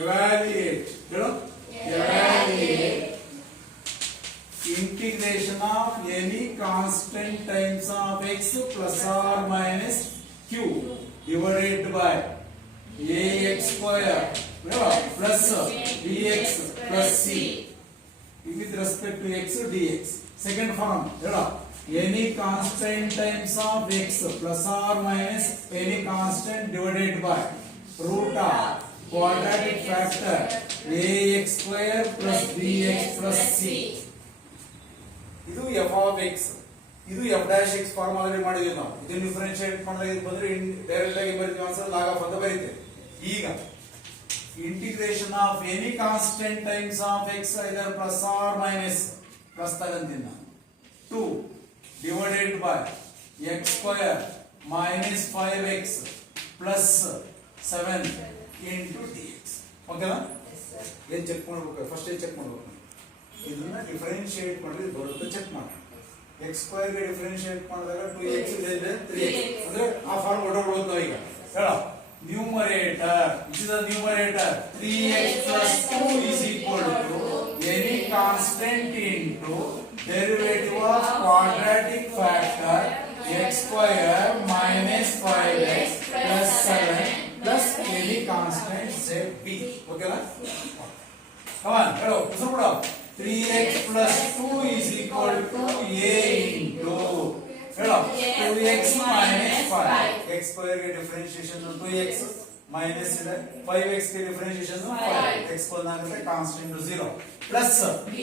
evaluate. Evaluate integration of any constant times of x plus or minus q divided by ax square plus bx plus c with respect to x dx. Second form, any constant times of x plus or minus any constant divided by root of quadratic factor ax square plus bx plus c. ಇದು f of x, ಇದು f dash x form already ಮಾಡಿದ್ವಿ ನಾವು. ಇದನ್ನ differentiate ಮಾಡಿದಾಗ ಬಂದ್ರೆ direct ಆಗಿ ಬರೀತೀವಿ answer log of ಅಂತ ಬರೀತೀವಿ. ಈಗ integration of any constant times of x either plus or minus plus ತಗಂತಿನ 2 divided by x square minus 5x plus 7 into dx. ಓಕೆನಾ? ಏನು ಚೆಕ್ ಮಾಡಬೇಕು? ಫಸ್ಟ್ ಏನು ಚೆಕ್ ಮಾಡಬೇಕು? ಇದನ್ನ ಡಿಫರೆನ್ಶಿಯೇಟ್ ಮಾಡಿದ್ರೆ ಬರುತ್ತೆ ಚೆಕ್ ಮಾಡಿ. x ಸ್ಕ್ವೇರ್ ಗೆ ಡಿಫರೆನ್ಶಿಯೇಟ್ ಮಾಡಿದಾಗ 2x ಇದೆ 3x ಅಂದ್ರೆ ಆ ಫಾರ್ಮ್ ಹೊರಡಬಹುದು ನಾವು ಈಗ. ಹೇಳ numerator, this is the numerator 3x plus 2 is equal to any constant into derivative of quadratic factor x square minus 5x plus 7 plus any constant say b. Okay na? Come on, hello, listen to 3x plus 2 is equal to a into hello 2x minus 5. x square के differentiation 2x minus 5x के differentiation 5. x को ना करते constant to 0 plus b.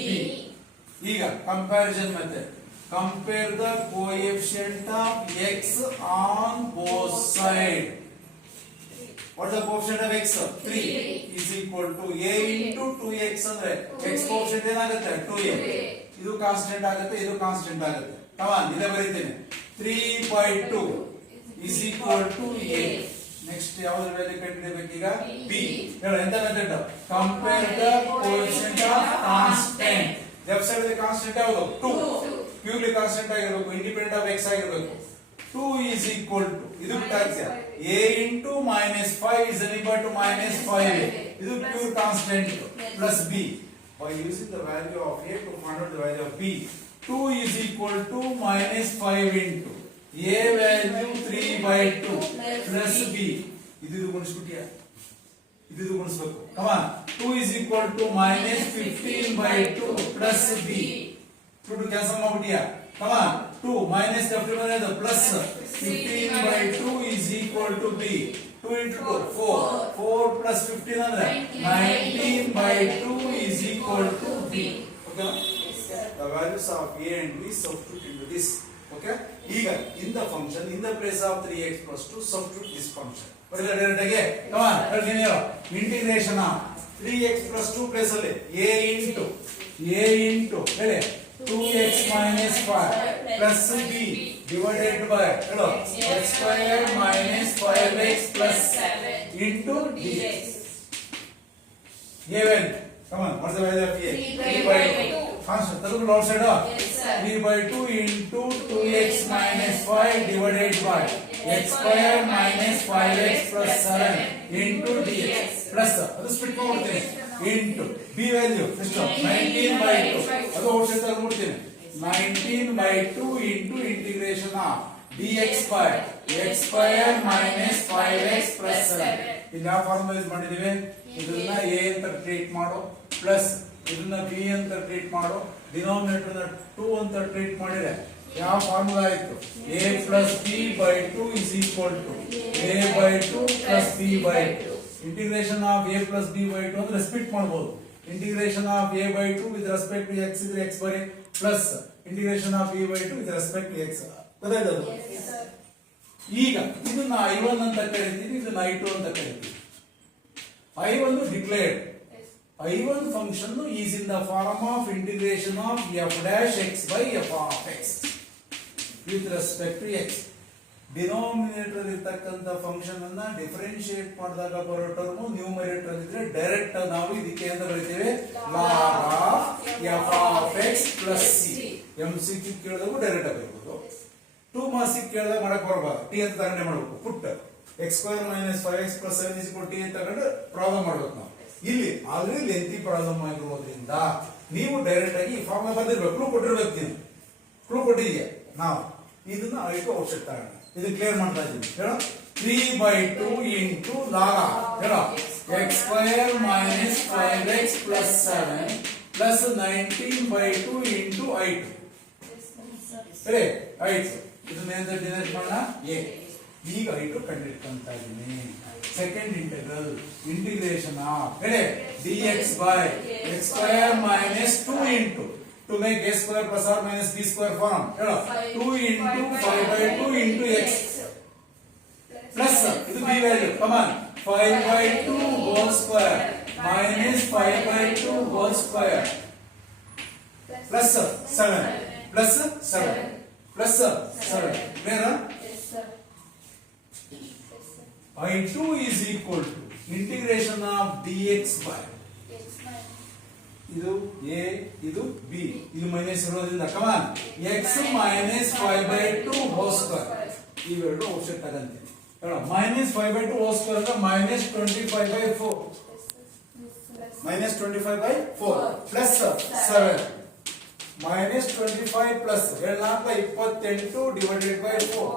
ಈಗ comparison method. Compare the coefficient of x on both side. What is the coefficient of x? 3 is equal to a into 2x ಅಂದ್ರೆ x coefficient ಏನಾಗುತ್ತೆ 2a. ಇದು constant ಆಗುತ್ತೆ, ಇದು constant ಆಗುತ್ತೆ. ಕಮಾನ್ ಇಲ್ಲೇ ಬರೀತೀನಿ 3/2 is equal to a. Next ಯಾವ್ದು value ಕಂಡುಹಿಡಿಯಬೇಕು ಈಗ? b. ಹೇಳ ಎಂತ method? Compare the coefficient of constant. Left side the constant ಯಾವುದು? 2. ಪ್ಯೂರ್ಲಿ ಕಾನ್ಸ್ಟೆಂಟ್ ಆಗಿರಬೇಕು, ಇಂಡಿಪೆಂಡೆಂಟ್ ಆಫ್ x ಆಗಿರಬೇಕು. 2 is equal to ಇದು ಬಿಟ್ಟಾಗ್ತಿದೆ a into minus 5 is equal to minus 5a. ಇದು pure constant plus b. By using the value of a to find out the value of b, 2 is equal to minus 5 into a value 3/2 plus b. ಇದು ಗುಣಿಸ್ಬಿಟ್ಟಿಯಾ? ಇದು ಗುಣಿಸಬೇಕು. Come on. 2 is equal to minus 15/2 plus b. 2 cancel ಮಾಡ್ಬಿಟ್ಟಿಯಾ? Come on. 2 minus the plus 15/2 is equal to b. 2 into 2 4. 4 plus 15 ಅಂದ್ರೆ 19/2 is equal to b. Okay? The values of a and b substitute into this. Okay? ಈಗ in the function in the place of 3x plus 2 substitute this function. ಬರಲ್ಲ direct ಆಗಿ. Come on. ಹೇಳ್ತೀನಿ ಹೇಳು. Integration of 3x plus 2 place ಅಲ್ಲಿ a into ಹೇಳಿ 2x minus 5 plus b divided by hello x square minus 5x plus 7 into dx. Given, come on, what's the value of a? 3/2. Constant. Look outside. 3/2 into 2x minus 5 divided by x square minus 5x plus 7 into dx. Plus, ಅದು split ಮಾಡ್ತೀನಿ. Into b value ಎಷ್ಟು 19/2 ಅದು outside ತಗೊಂಡ್ಬಿಡ್ತೀನಿ 19/2 into integration of dx by x square minus 5x plus 7. ಇದು ಯಾವ formula use ಮಾಡಿದೀವಿ? ಇದನ್ನ a ಅಂತ treat ಮಾಡು ಪ್ಲಸ್ ಇದನ್ನ b ಅಂತ ಟ್ರೀಟ್ ಮಾಡು, ಡಿನಾಮಿನೇಟರ್ ನ 2 ಅಂತ ಟ್ರೀಟ್ ಮಾಡಿದ್ರೆ ಯಾವ ಫಾರ್ಮುಲಾ ಆಯ್ತು? a plus b/2 is equal to a/2 plus b/2. Integration of a plus b/2 ಅಂದ್ರೆ ಸ್ಪ್ಲಿಟ್ ಮಾಡಬಹುದು. Integration of a/2 with respect to x ಇದ್ರೆ x ಬರಿ plus integration of b/2 with respect to x. ಗೊತ್ತಾಯ್ತು? ಈಗ ಇದನ್ನ I1 ಅಂತ ಕರೀತೀವಿ, ಇದನ್ನ I2 ಅಂತ ಕರೀತೀವಿ. I1 declared. I1 function is in the form of integration of f dash x by f of x with respect to x. Denominator ಇರ್ತಕ್ಕಂಥ function ಅನ್ನ ಡಿಫರೆನ್ಶಿಯೇಟ್ ಮಾಡಿದಾಗ ಬರೋ ಟರ್ಮ್ ನ್ಯೂಮರೇಟರ್ ಇದ್ರೆ ಡೈರೆಕ್ಟ್ ನಾವು ಇದಕ್ಕೆ ಅಂತ ಬರೀತೀವಿ log of f of x plus c. MCQ ಕೇಳಿದಾಗ ಡೈರೆಕ್ಟ್ ಆಗಿ ಬರಬಹುದು. 2 ಮಾರ್ಕ್ಸ್ ಕೇಳಿದಾಗ ಮಾಡಕ್ ಬರಬಾರ್ದು, t ಅಂತ ತಗೊಂಡೆ ಮಾಡಬೇಕು. ಪುಟ್ x square minus 5x plus 7 is equal to t ಅಂತ ತಗೊಂಡು ಪ್ರಾಬ್ಲಮ್ ಮಾಡಬೇಕು ನಾವು. ಇಲ್ಲಿ ಆಲ್ರೆಡಿ ಲೆಂತಿ ಪ್ರಾಬ್ಲಮ್ ಆಗಿರೋದ್ರಿಂದ ನೀವು ಡೈರೆಕ್ಟ್ ಆಗಿ ಈ ಫಾರ್ಮುಲಾ ಬರ್ದಿರ್ಬೇಕು. ಕ್ಲೂ ಕೊಟ್ಟಿರ್ಬೇಕು, ನೀವು ಕ್ಲೂ ಕೊಟ್ಟಿದ್ಯಾ. ನಾವು ಇದನ್ನ ಐಟು ಔಟ್ಸೆಟ್ ತಗೋಣ. ಇದು ಕ್ಲಿಯರ್ ಮಾಡ್ತಾ ಇದ್ದೀವಿ. ಹೇಳೋ 3/2 ಇಂಟು ಲಾಗ ಹೇಳೋ x square minus 5x plus 7 plus 19/2 into I two. ಸರಿ, ಐಟು ಇದನ್ನ ಏನ್ ಡಿನೈಟ್ ಮಾಡೋಣ ಎ. ಈಗ ಐಟು ಕಂಡಿಡ್ಕೊಂತ ಇದ್ದೀನಿ. ಸೆಕೆಂಡ್ ಇಂಟೆಗ್ರಲ್ ಇಂಟಿಗ್ರೇಷನ್ ಆಫ್ ಹೇಳಿ dx by x square minus 2 into to make a square plus or minus b square form ಹೇಳೋ 2 into 5/2 into x plus ಇದು b value come on 5/2 whole square minus 5/2 whole square plus 7 plus 7 plus 7 clear? I2 is equal to integration of dx by ಇದು a ಇದು b ಇದು minus ಇರೋದ್ರಿಂದ ಕಮಾನ್ x minus 5/2 whole square ಇವೆರಡು offset ಆಗಂತೆ. minus 5/2 whole square ಅಂದ್ರೆ minus 25/4 minus 25/4 plus 7 minus 25 plus 28 divided by 4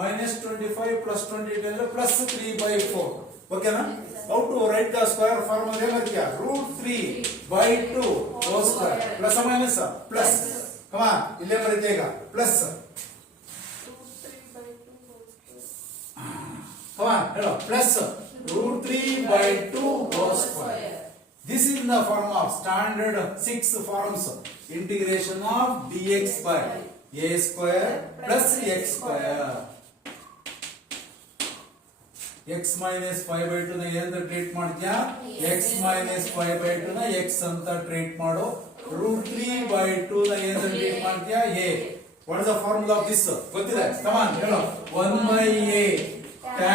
minus 25 plus 28 ಅಂದ್ರೆ plus 3/4. ಓಕೆನಾ? How to write the square form ಅಂದ್ರೆ ಏನಾಗುತ್ತೆ? √3/2 whole square plus or minus plus. Come on, ಇಲ್ಲೇ ಬರುತ್ತೆ ಈಗ plus. Come on, ಹೇಳೋ plus √3/2 whole square. This is the form of standard 6 forms. Integration of dx by a square plus x square. x minus 5/2 ನ ಏನಂತ treat ಮಾಡ್ತೀಯಾ? x minus 5/2 ನ x ಅಂತ treat ಮಾಡು. √3/2 ನ ಏನಂತ ಟ್ರೀಟ್ ಮಾಡ್ತೀಯಾ? a. What is the formula of this? ಗೊತ್ತಿದೆ? Come on, ಹೇಳು 1/a tan